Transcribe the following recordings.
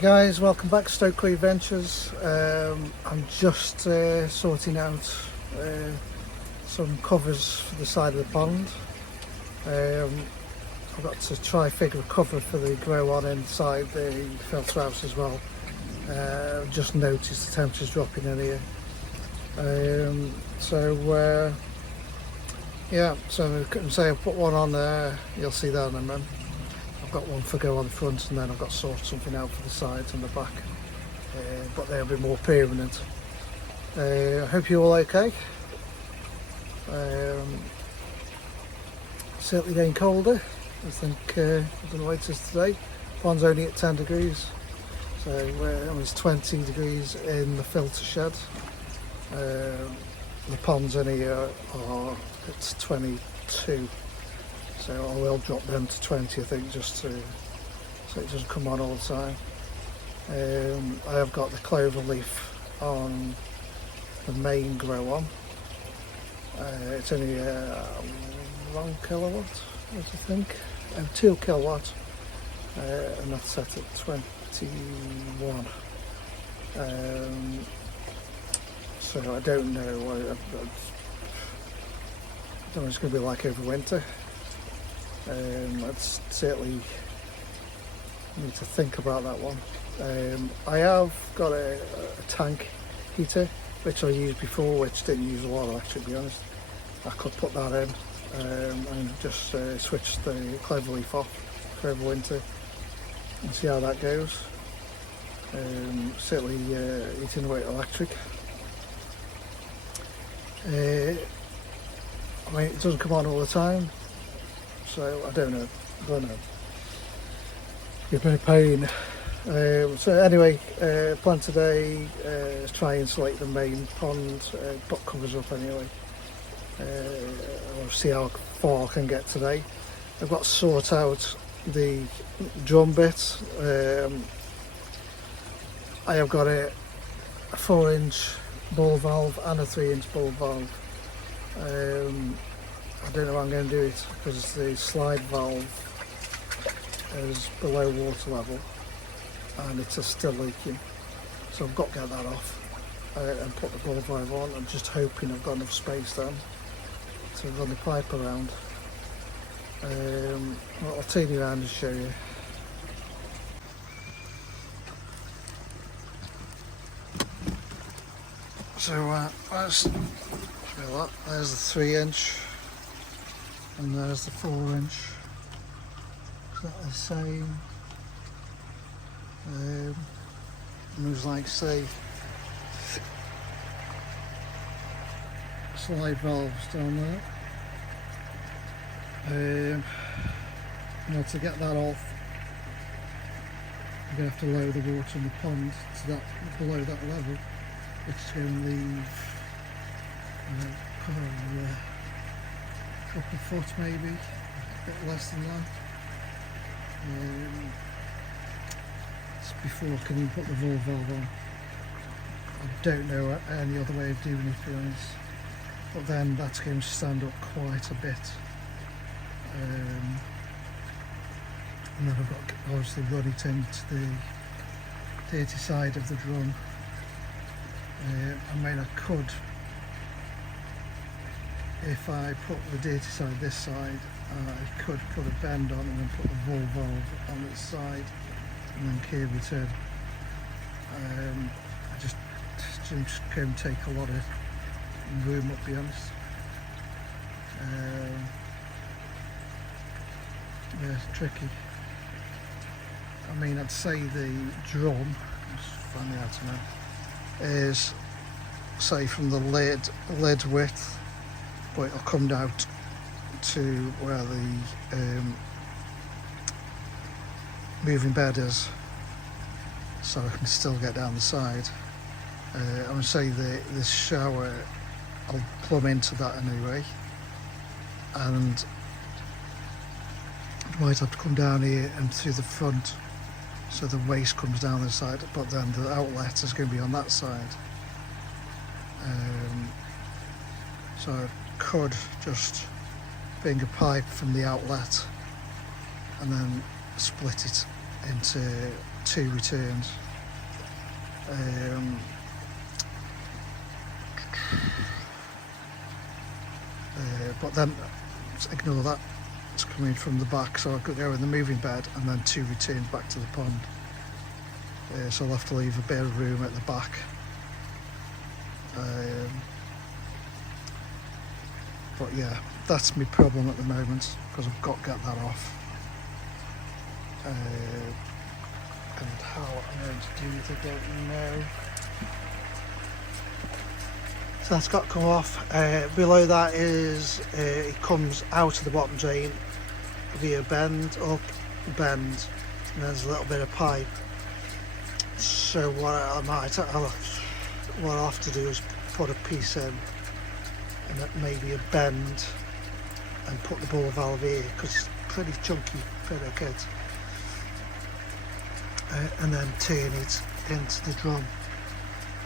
Guys, welcome back to Stokely Ventures. I'm just sorting out some covers for the side of the pond. I've got to try figure a cover for the grow on inside the filter house as well. Just noticed the temperature's dropping in here. Yeah, so I can say I'll put one on there, you'll see that in a minute. I've got one for go on the front, and then I've got to sort something out for the sides and the back, but they'll be more permanent. I hope you're all okay. Certainly getting colder, I think, than the latest today. Pond's only at 10 degrees, so it was 20 degrees in the filter shed. The ponds in here it's 22. So I will drop them to 20, I think, just so it doesn't come on all the time. I have got the clover leaf on the main grow on. It's only 1 kilowatt, I think, 2 kilowatt, and that's set at 21. So I don't know what it's going to be like over winter. I'd certainly need to think about that one. I have got a tank heater which I used before, which didn't use a lot of electric, to be honest. I could put that in and just switch the clover leaf off for over winter and see how that goes. Certainly eating away electric. I mean, it doesn't come on all the time, so I don't know. Give me a pain. So anyway, plan today is try and insulate the main pond, put covers up anyway. I'll see how far I can get today. I've got to sort out the drum bit. I have got a 4-inch ball valve and a 3-inch ball valve. I don't know how I'm going to do it because the slide valve is below water level and it's still leaking, so I've got to get that off and put the ball valve on. I'm just hoping I've got enough space then to run the pipe around. I'll turn you around and show you. So there's the 3-inch and there's the 4-inch. Is that the same? Moves like, say, slide valves down there. Now to get that off, I'm going to have to lower the water in the pond to that, below that level, which is going to leave a couple of foot, maybe a bit less than that. It's before I can even put the valve on. I don't know any other way of doing it, to be honest. But then that's going to stand up quite a bit. And then I've got to obviously run it into the dirty side of the drum. I mean, I could, if I put the dirty side this side, I could put a bend on and then put the valve on its side and then cable it in. It's just going to take a lot of room, to be honest. Yeah, it's tricky. I mean, I'd say the drum, let's find out now, is, say, from the lid width, but it'll come down to where the moving bed is, so I can still get down the side. I would say this shower, I'll plumb into that anyway, and I might have to come down here and through the front, so the waste comes down the side, but then the outlet is going to be on that side. So I could just bring a pipe from the outlet and then split it into 2 returns. But then ignore that, it's coming from the back, so I could go in the moving bed and then 2 returns back to the pond. So I'll have to leave a bit of room at the back. But yeah, that's my problem at the moment, because I've got to get that off. And how I'm going to do it, I don't know. So that's got to come off. Below that is, it comes out of the bottom drain via bend, up, bend, and there's a little bit of pipe. So what I'll have to do is put a piece in, and maybe a bend, and put the ball valve here, because it's pretty chunky bit of kit. And then turn it into the drum.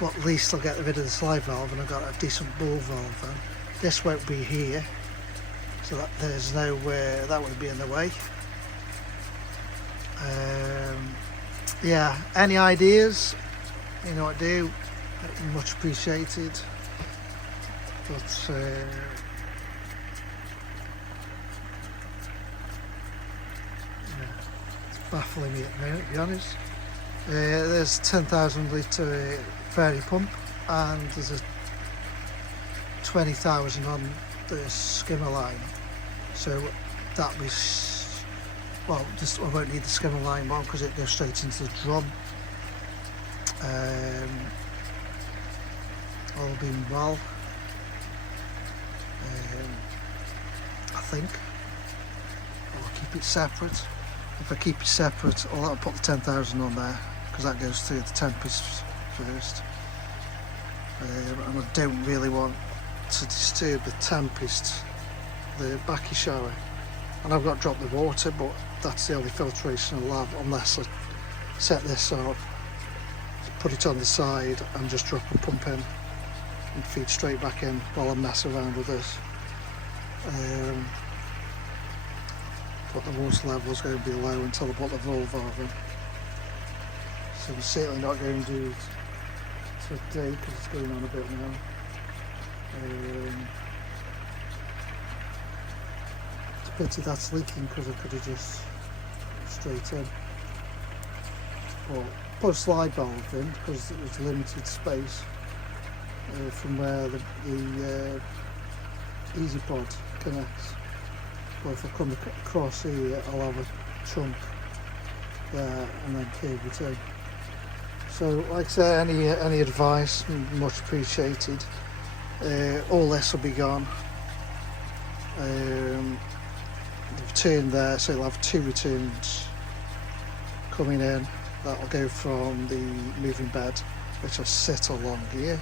But at least I'll get rid of the slide valve, and I've got a decent ball valve then. This won't be here, so that there's nowhere that would be in the way. Yeah, any ideas, you know what to do, much appreciated. But baffling me at the moment, to be honest. There's a 10,000 litre fairy pump, and there's a 20,000 on the skimmer line. So that was, well, just I won't need the skimmer line one because it goes straight into the drum. All being well. I think I'll keep it separate. If I keep it separate, I'll put the 10,000 on there, because that goes through the Tempest first. And I don't really want to disturb the Tempest, the backy shower. And I've got to drop the water, but that's the only filtration I'll have, unless I set this up, put it on the side and just drop a pump in and feed straight back in while I mess around with this. But the water level is going to be low until I put the valve in. So I'm certainly not going to do it today, because it's going on a bit now. It's a pity that's leaking, because I could have just straight in. But put a slide valve in, because it was limited space from where the EasyPod connects. But if I come across here, I'll have a chunk there and then curve it in. So, like I say, any advice, much appreciated. All this will be gone. The return there, so you'll have 2 returns coming in. That'll go from the moving bed, which will sit along here.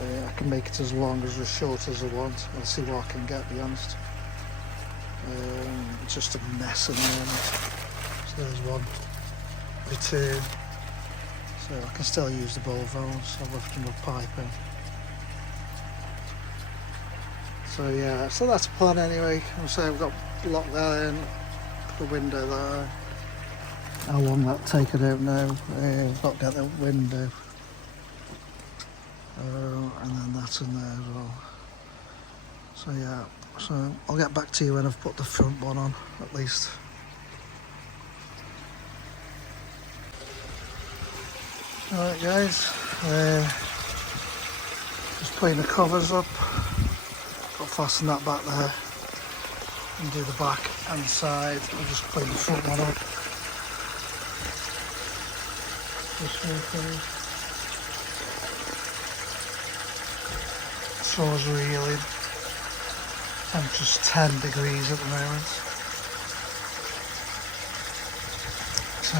I can make it as long as short as I want. I'll see what I can get, to be honest. It's just a mess in there. So there's one return. So I can still use the ball valves. I'll lift them with pipe in. So yeah, so that's the plan anyway. So I've got lock that in, the window there. How long that'll take I don't know. I've got to get the window. And then that's in there as well. So yeah, so I'll get back to you when I've put the front one on, at least. Alright guys, just putting the covers up. Got to fasten that back there and do the back and side. I'll just putting the front one up. This way first. Saw's reeling. Temperature's 10 degrees at the moment. So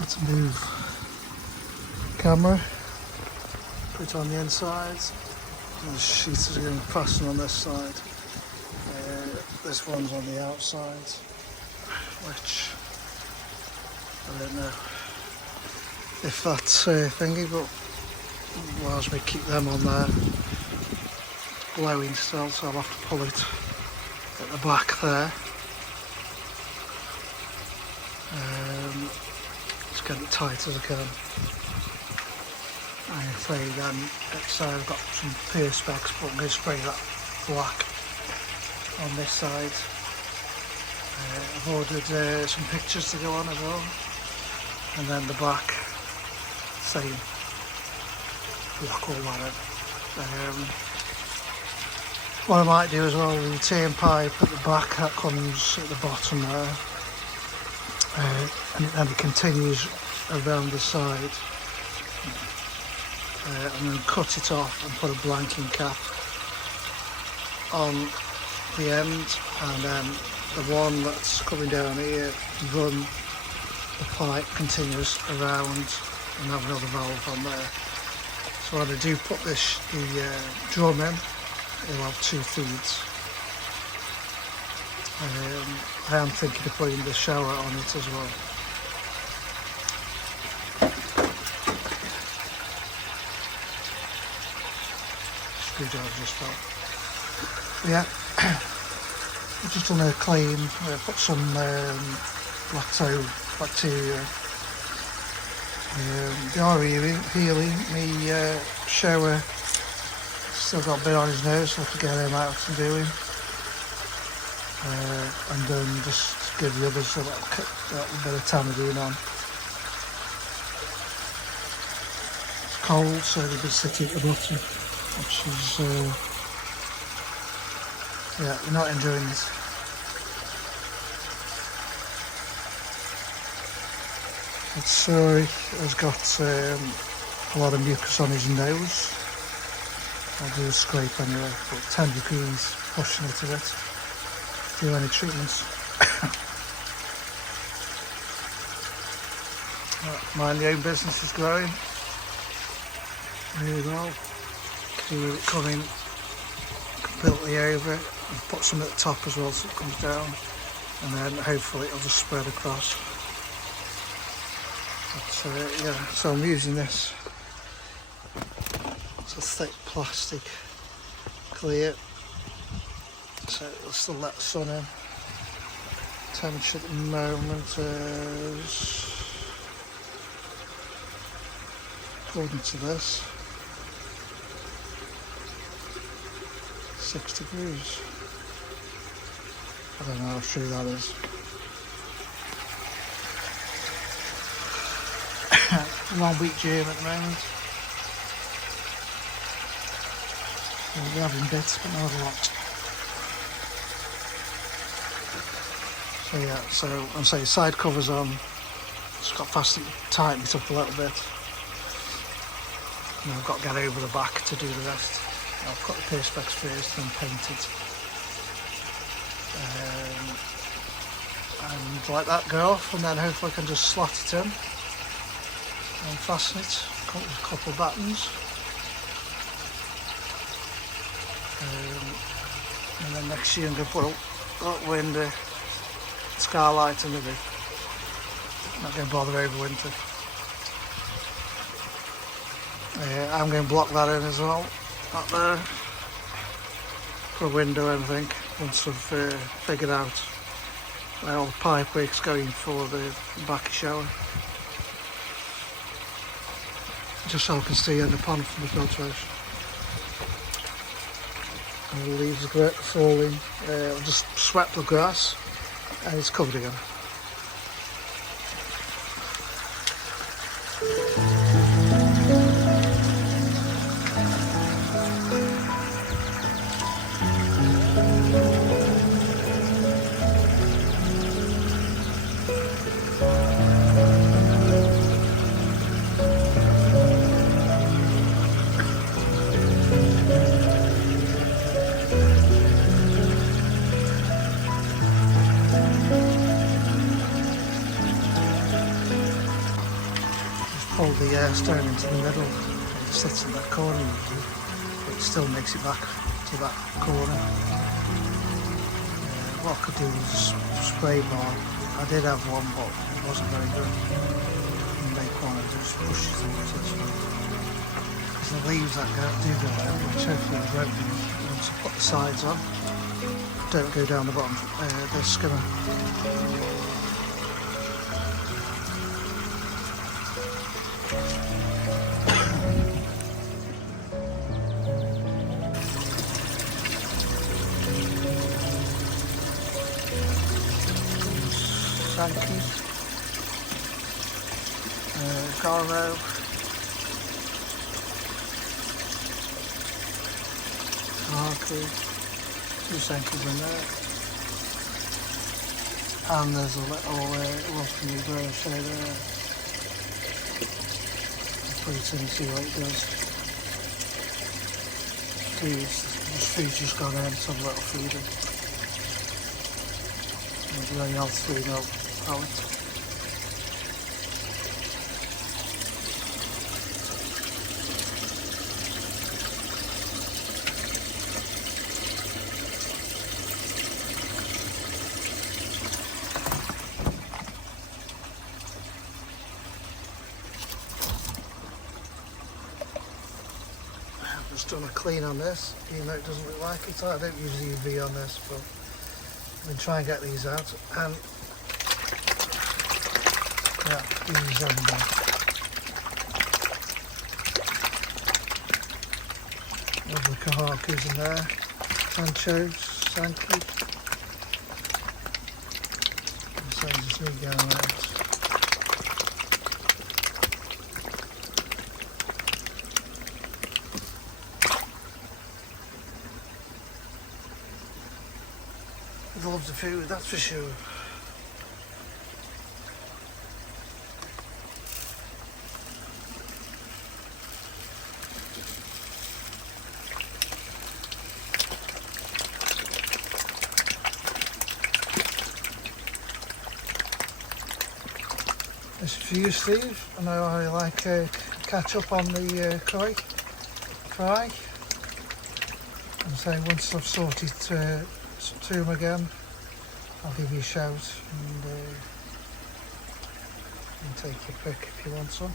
let's move camera, put it on the inside, and the sheet is going to fasten on this side. This one's on the outside, which I don't know if that's thingy, but allows me to keep them on there blowing still, so I'll have to pull it at the back there. just get it tight as I can. And I say then, so I've got some Perspex, but I'm going to spray that black on this side. I've ordered some pictures to go on as well, and then the back, same, block all that in. What I might do as well with the turnpipe at the back that comes at the bottom there, and then it continues around the side. I'm going to cut it off and put a blanking cap on the end, and then the one that's coming down here, run the pipe continuous around and have another valve on there. So when I do put the drum in, it'll have 2 feeds. I am thinking of putting the shower on it as well. Screwdriver just fell. Yeah, I've just done a clean, put some lactobacteria. They are healing. My shower still got a bit on his nose, so I have to get him out and do him. And then just give the others a little bit of Tamadine on. It's cold, so they've been sitting at the bottom, which is, yeah, we're not enjoying this. But sorry, has got a lot of mucus on his nose. I'll do a scrape anyway, but 10 degrees, pushing it a bit. Do any treatments. Mind your own business is growing really well. Can do it coming completely over. I've put some at the top as well so it comes down, and then hopefully it'll just spread across. But, yeah, so I'm using this. It's a thick plastic, clear. So it'll still let the sun in. Temperature at the moment is, according to this, 6 degrees. I don't know how true that is. 1 week germ at the moment. We're having bits, but not a lot. So yeah, so I'm saying side covers on. Just got fast and tighten it up a little bit. And I've got to get over the back to do the rest. I've got the Perspex first, then paint it. And like that go off, and then hopefully I can just slot it in and fasten it. Come up with a couple of buttons. And then next year I'm going to put a window, skylight in the roof. Not going to bother over winter. I'm going to block that in as well, up there. Put a window and everything, once I've figured out where all the pipe work's going for the back shower. Just so I can see in the pond from the filtration. And the leaves are falling. I've just swept the grass and it's covered again. Pull the stone into the middle, it sits in that corner usually, but it still makes it back to that corner. What I could do is spray bar. I did have one, but it wasn't very good. You make one and just push it into it. Because the leaves that do go out, which hopefully is open once I put the sides on, don't go down the bottom, the skimmer. Sankies, Garrow, Harku, 2 Sankies in there, and there's a little welcome brochure there. I'll put it in and see what it does. Feed's just gone in, some little feeder. Maybe only L3 milk pallet. I've just done a clean on this, even though it doesn't look like it. I don't use UV on this, but I'm going to try and get these out. And yeah, these are them. Lovely Kahakus in there, Sanchos, Sankey. So just need going out. He loves the food, that's for sure. This is for you, Steve. I know how you like catch up on the koi fry. And so once I've sorted to them again, I'll give you a shout and take your pick if you want some.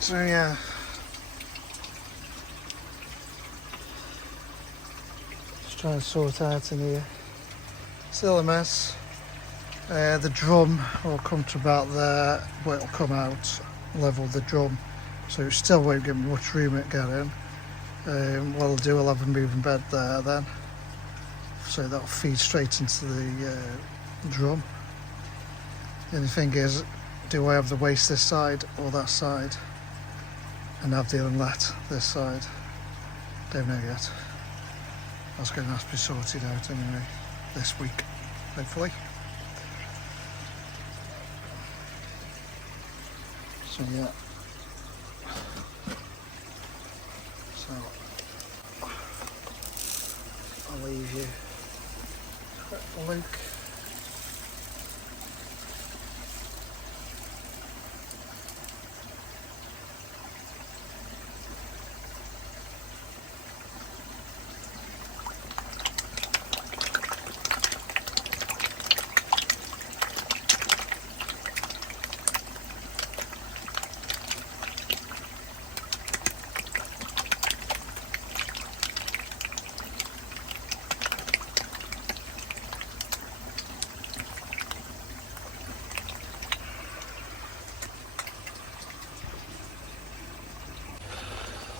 So yeah, just trying to sort out in here. Still a mess. The drum will come to about there, but it'll come out level the drum, so it still won't give me much room to get in. What I'll do, I'll have a moving bed there then, so that'll feed straight into the drum. The only thing is, do I have the waste this side or that side, and have the inlet this side? Don't know yet. That's going to have to be sorted out anyway this week, hopefully. So yeah, so I'll leave you Luke.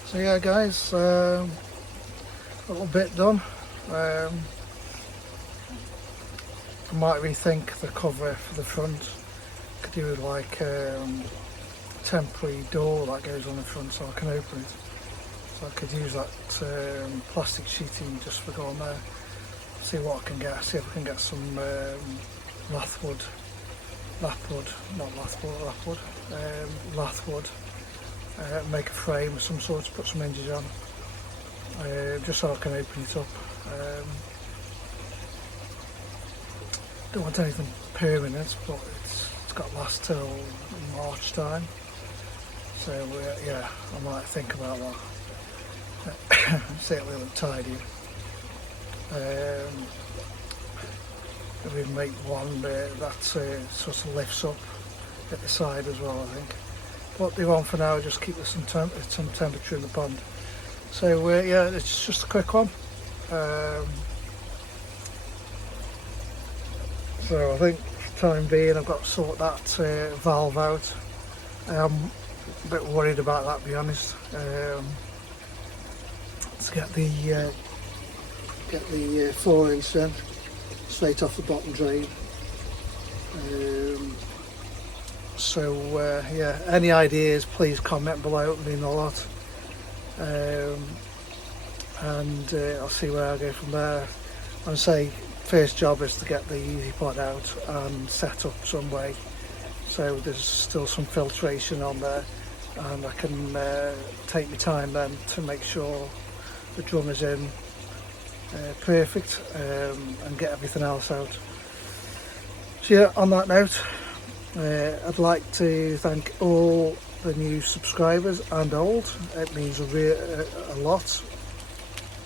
So yeah guys, a little bit done. I might rethink the cover for the front. Could do with like a temporary door that goes on the front so I can open it. So I could use that plastic sheeting just for going there. See what I can get, see if I can get some lathwood, make a frame of some sort to put some hinges on, just so I can open it up. Don't want anything permanent, but it's got to last till March time. So yeah, I might think about that. See it will look tidy. We make one that sort of lifts up at the side as well, I think. But the one for now, just keep some temperature in the pond. So yeah, it's just a quick one. So I think time being. I've got to sort that valve out. I'm a bit worried about that, to be honest. To get the 4-inch in straight off the bottom drain. Yeah, any ideas, please comment below, it would mean a lot. I'll see where I go from there. I'd say first job is to get the EasyPod out and set up some way, so there's still some filtration on there, and I can take my time then to make sure the drum is in perfect, and get everything else out. So yeah, on that note, I'd like to thank all the new subscribers and old. It means a lot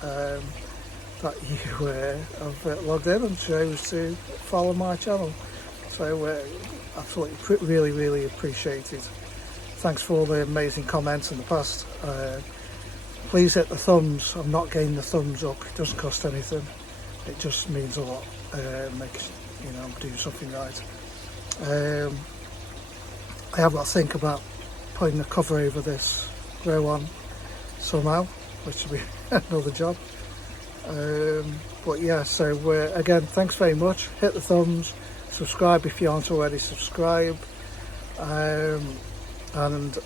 that you have logged in and chose to follow my channel. So absolutely really appreciated. Thanks for all the amazing comments in the past. Please hit the thumbs. I'm not getting the thumbs up. It doesn't cost anything. It just means a lot. Makes I'm doing something right. I have got to think about putting a cover over this Grow On somehow, which will be another job. But yeah, so again, thanks very much. Hit the thumbs, subscribe if you aren't already subscribed, and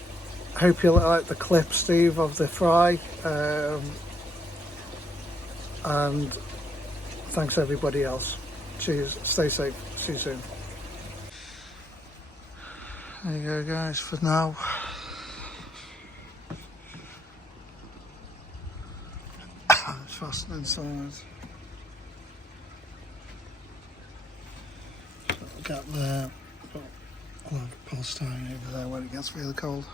hope you like the clip, Steve, of the fry. And thanks everybody else. Cheers, stay safe, see you soon. There you go, guys, for now. It's fastened inside. So I'll get there, but I'll have polystyrene over there when it gets really cold.